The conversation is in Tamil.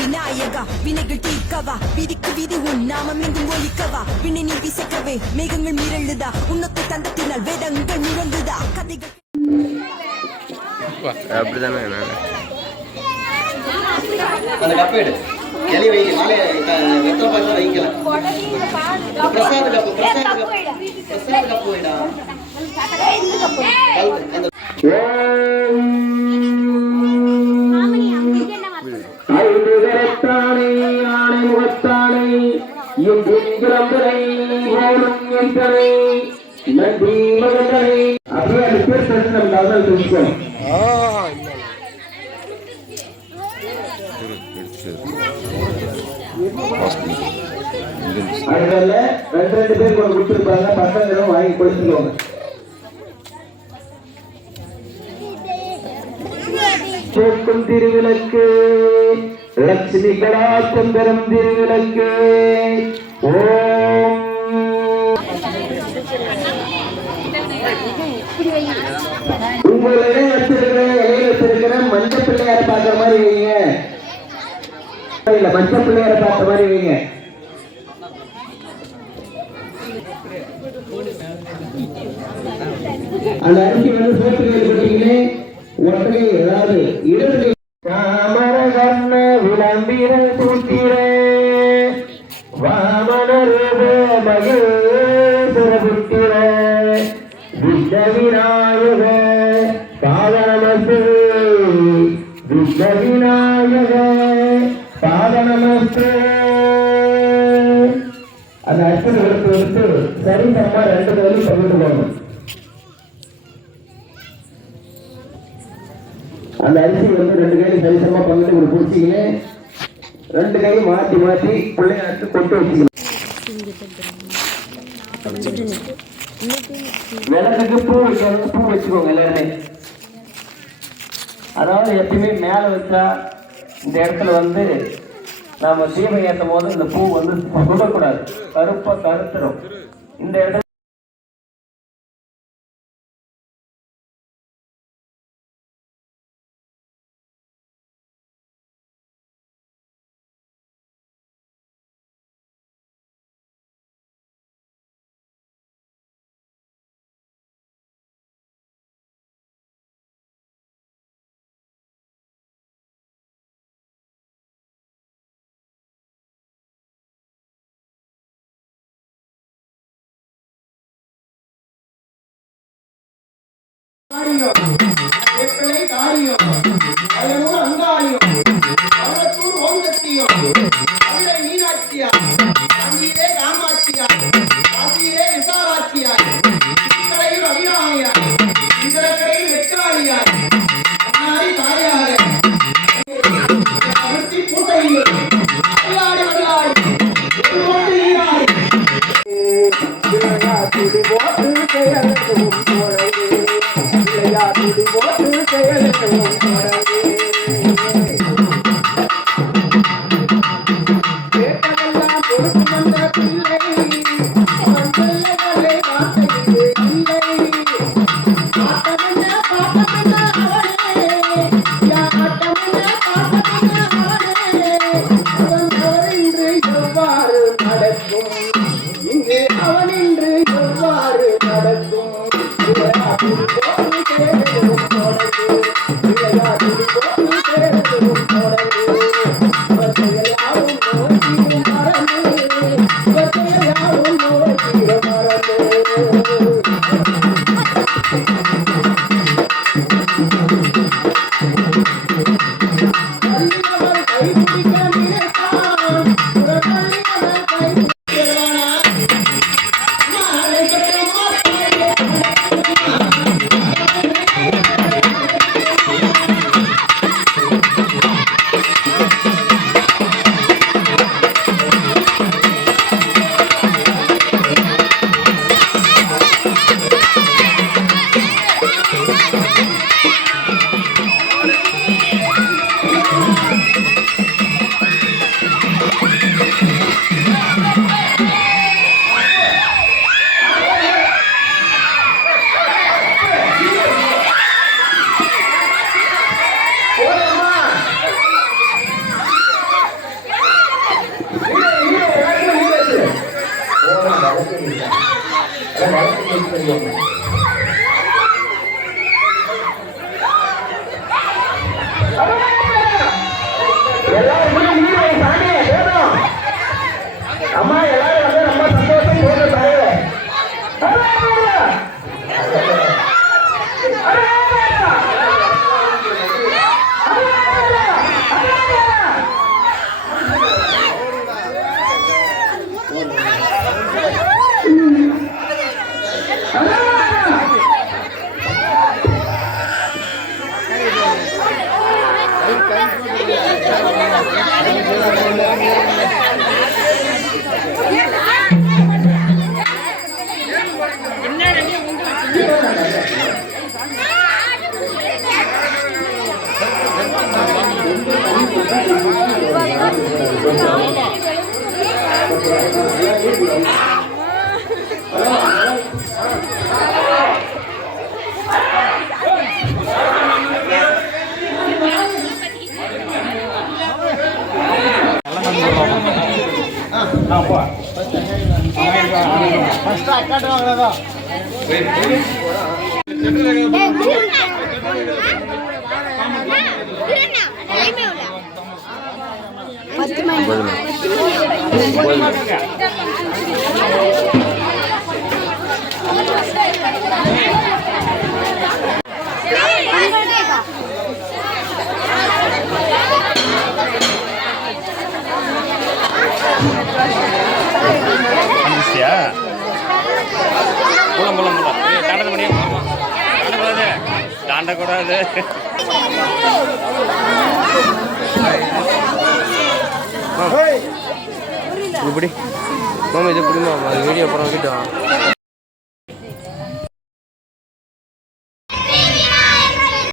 விநாயகா வினைகள் தீர்க்கவா விதிக்கு விதி உன் நாமம் எங்கும் ஒழிக்கவா வினை நீதி செக்கவே மேகங்கள் மீறழுதா உன்னத்தை தந்தத்தினால் வேதங்கள் முழங்குதா கதைகள் அப்படிதானே அந்த கப்பேடு எலி வைக்க நாளே வெத்தலை பாய்ச்சல் வைக்கல பிரசாத கப்பு வைடா ஐந்துகரத்தானை ஆணை முகத்தானை நன்றி மகனை அப்படியே அது பேர் தரிசனம் தான் தெரிஞ்சுக்கணும். அதனால ரெண்டு பேர் கொண்டு கொடுத்துருப்பாங்க, பசங்க வாங்கி கொடுத்துருவாங்க. கேட்கும் திருவிளக்கு லட்சுமி கடாட்சம் பெறும் திருவிளக்கு. ஓம் உங்களிடையே வச்சிருக்கிற மஞ்ச பிள்ளையார பார்க்கிற மாதிரி வைங்க, இல்ல மஞ்ச பிள்ளையார பார்த்த மாதிரி வைங்க. அந்த அரிசி வந்து சோத்து கேள்விப்பட்டீங்களே, ஒட்டகை ஏதாவது இடது தாமர கண்ண விளம்பிர சூத்திர வாமனரூப மகேஸ்வரபுத்திர விஷ்ண விநாயக பாதநமஸ்தே விஷ்ண விநாயக பாதநமஸ்தே. அந்த அர்ச்சனை எடுத்து சரி சமமா ரெண்டு பேரும் பகிர்ந்து போகணும். அந்த அரிசி வந்து ரெண்டு கையும் சரிசமா பங்கிட்டு ஒரு குடிச்சிங்கன்னு ரெண்டு கையும் மாற்றி மாற்றி பிள்ளையாருக்கு கொண்டு வச்சுக்கணும். விளக்குக்கு பூ வைக்கிறது, பூ வச்சுக்கோங்க எல்லாருமே. அதாவது எப்பயுமே மேலே வச்சா இந்த இடத்துல வந்து நாம தீபம் ஏற்றும் போது இந்த பூ வந்து சுடக்கூடாது, கருப்பா கருத்துரும். இந்த இடத்துல Thank you. எல்லாரும் சாமி போதும். அம்மா எல்லாரும் வந்து ரொம்ப சந்தோஷம் போதும் தலைவர். தாண்டக்கூடாது. இப்படி மாமா இது பிடிமா வீடியோ அப்புறம் வைக்கிட்டோம்.